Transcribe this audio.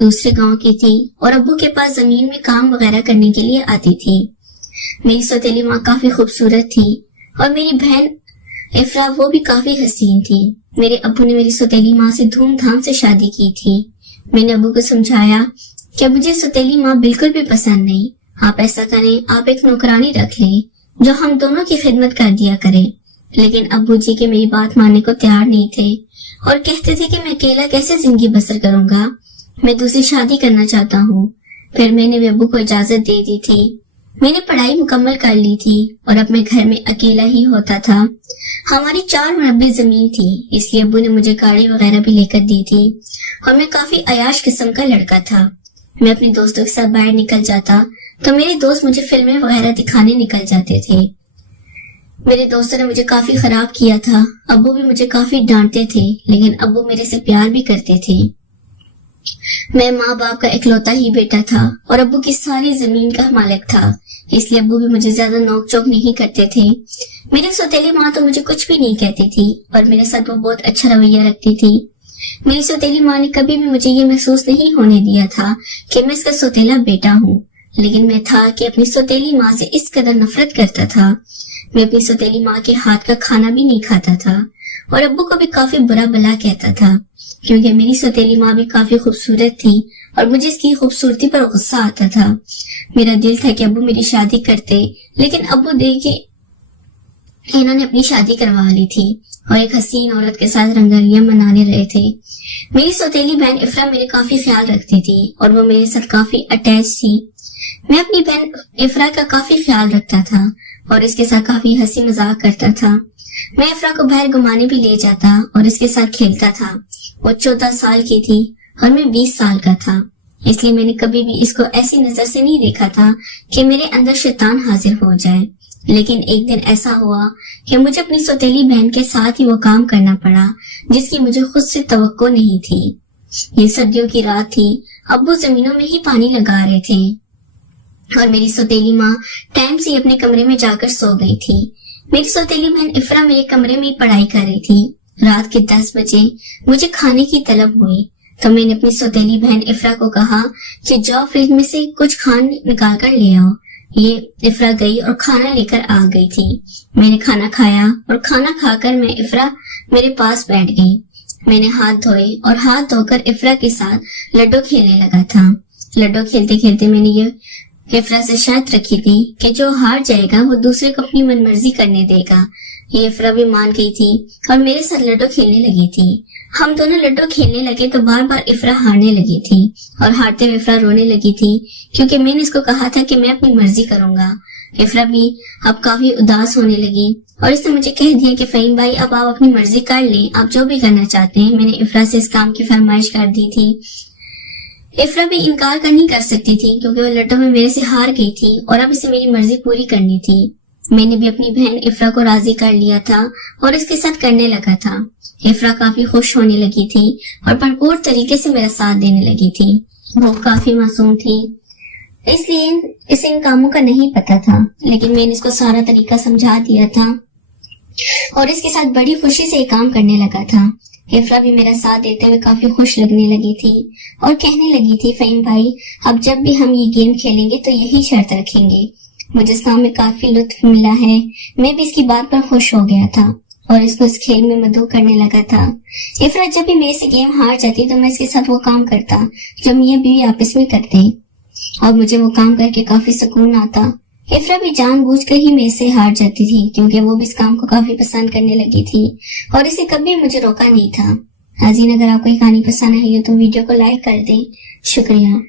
दूसरे गांव की थी और अब्बू के पास जमीन में काम वगैरह करने के लिए आती थी। मेरी सौतेली माँ काफी खूबसूरत थी और मेरी बहन इफ्रा वो भी काफी हसीन थी। मेरे अब्बू ने मेरी सौतेली माँ से धूमधाम से शादी की थी। मैंने अब्बू को समझाया कि मुझे सौतेली माँ बिल्कुल भी पसंद नहीं, आप ऐसा करें, आप एक नौकरानी रख लें जो हम दोनों की खिदमत कर दिया करे। लेकिन अब्बू जी के मेरी बात मानने को तैयार नहीं थे और कहते थे कि मैं अकेला कैसे जिंदगी बसर करूंगा, मैं दूसरी शादी करना चाहता हूँ। फिर मैंने भी अब्बू को इजाजत दे दी थी। मैंने पढ़ाई मुकम्मल कर ली थी और अब मैं घर में अकेला ही होता था। हमारी 4 मरबे जमीन थी, इसलिए अब्बू ने मुझे गाड़ी वगैरह भी लेकर दी थी और मैं काफी अयाश किस्म का लड़का था। मैं अपने दोस्तों के साथ बाहर निकल जाता तो मेरे दोस्त मुझे फिल्में वगैरह दिखाने निकल जाते थे। मेरे दोस्तों ने मुझे काफी खराब किया था। अब्बू भी मुझे काफी डांटते थे, लेकिन अब्बू मेरे से प्यार भी करते थे। मैं माँ बाप का इकलौता ही बेटा था और अब्बू की सारी जमीन का मालिक था, इसलिए अब्बू भी मुझे ज्यादा नोक चोक नहीं करते थे। मेरी सौतेली माँ तो मुझे कुछ भी नहीं कहती थी और मेरे साथ वो बहुत अच्छा रवैया रखती थी। मेरी सौतेली माँ ने कभी भी मुझे ये महसूस नहीं होने दिया था कि मैं इसका सौतेला बेटा हूँ, लेकिन मैं था कि अपनी सौतेली माँ से इस कदर नफरत करता था। मैं अपनी सौतेली माँ के हाथ का खाना भी नहीं खाता था और अब्बू को भी काफी बुरा भला कहता था, क्योंकि मेरी सौतेली माँ भी काफी खूबसूरत थी और मुझे इसकी खूबसूरती पर गुस्सा आता था। मेरा दिल था कि अब्बू मेरी शादी करते, लेकिन अब्बू देखे इन्होंने अपनी शादी करवा ली थी और एक हसीन औरत के साथ रंगरलियां मनाने रहे थे। मेरी सौतेली बहन इफ्रा मेरे काफी ख्याल रखती थी और वो मेरे साथ काफी अटैच थी। मैं अपनी बहन इफ्रा का काफी ख्याल रखता था और इसके साथ काफी हंसी मजाक करता था। मैं इफ्रा को बाहर घुमाने भी ले जाता और इसके साथ खेलता था। वो 14 साल की थी और मैं 20 साल का था, इसलिए मैंने कभी भी इसको ऐसी नजर से नहीं देखा था कि मेरे अंदर शैतान हाजिर हो जाए। लेकिन एक दिन ऐसा हुआ कि मुझे अपनी सौतेली बहन के साथ ही वो काम करना पड़ा जिसकी मुझे खुद से तवक्को नहीं थी। ये सर्दियों की रात थी। अब्बू जमीनों में ही पानी लगा रहे थे और मेरी सौतेली माँ टाइम से अपने कमरे में जाकर सो गई थी। मेरी सौतेली बहन इफ्रा मेरे कमरे में ही पढ़ाई कर रही थी। रात के 10 बजे मुझे खाने की तलब हुई तो मैंने अपनी सौतेली बहन इफ्रा को कहा कि जाओ फ्रिज में से कुछ खाना निकाल कर ले आओ। ये इफ्रा गई और खाना लेकर आ गई थी। मैंने खाना खाया और खाना खाकर मैं इफ्रा मेरे पास बैठ गई। मैंने हाथ धोए और हाथ धोकर इफ्रा के साथ लड्डू खेलने लगा था। लड्डू खेलते खेलते मैंने ये इफ्रा से शर्त रखी थी कि जो हार जाएगा वो दूसरे को अपनी मनमर्जी करने देगा। ये इफ्रा भी मान गई थी और मेरे साथ लड्डू खेलने लगी थी। हम दोनों लड्डू खेलने लगे तो बार बार इफ्रा हारने लगी थी और हारते हुए इफ्रा रोने लगी थी, क्योंकि मैंने इसको कहा था कि मैं अपनी मर्जी करूंगा। इफ्रा भी अब काफी उदास होने लगी और इसने मुझे कह दिया कि फहीम भाई अब आप अपनी मर्जी कर लें, आप जो भी करना चाहते हैं। मैंने इफ्रा से इस काम की फरमाइश कर दी थी। इफ्रा भी इनकार नहीं कर सकती थी क्योंकि वो लड्डू में मेरे से हार गई थी और अब इसे मेरी मर्जी पूरी करनी थी। मैंने भी अपनी बहन इफ्रा को राजी कर लिया था और इसके साथ करने लगा था। इफ्रा काफी खुश होने लगी थी और भरपूर तरीके से मेरा साथ देने लगी थी। वो काफी मासूम थी, इसलिए इसे इन कामों का नहीं पता था, लेकिन मैंने इसको सारा तरीका समझा दिया था और इसके साथ बड़ी खुशी से ये काम करने लगा था। इफ्रा भी मेरा साथ देते हुए काफी खुश लगने लगी थी और कहने लगी थी, फहीम भाई अब जब भी हम ये गेम खेलेंगे तो यही शर्त रखेंगे। मुझे इस काम में काफी लुत्फ मिला है। मैं भी इसकी बात पर खुश हो गया था और इसको इस खेल में मदऊ करने लगा था। इफ्रा जब भी मेरे से गेम हार जाती तो मैं इसके साथ वो काम करता जो मियां बीवी आपस में करते और मुझे वो काम करके काफी सुकून आता। इफ्रा भी जानबूझकर ही मेरे से हार जाती थी क्योंकि वो भी इस काम को काफी पसंद करने लगी थी और इसे कभी मुझे रोका नहीं था। नाज़रीन, अगर आपको ये कहानी पसंद आई हो तो वीडियो को लाइक कर दें। शुक्रिया।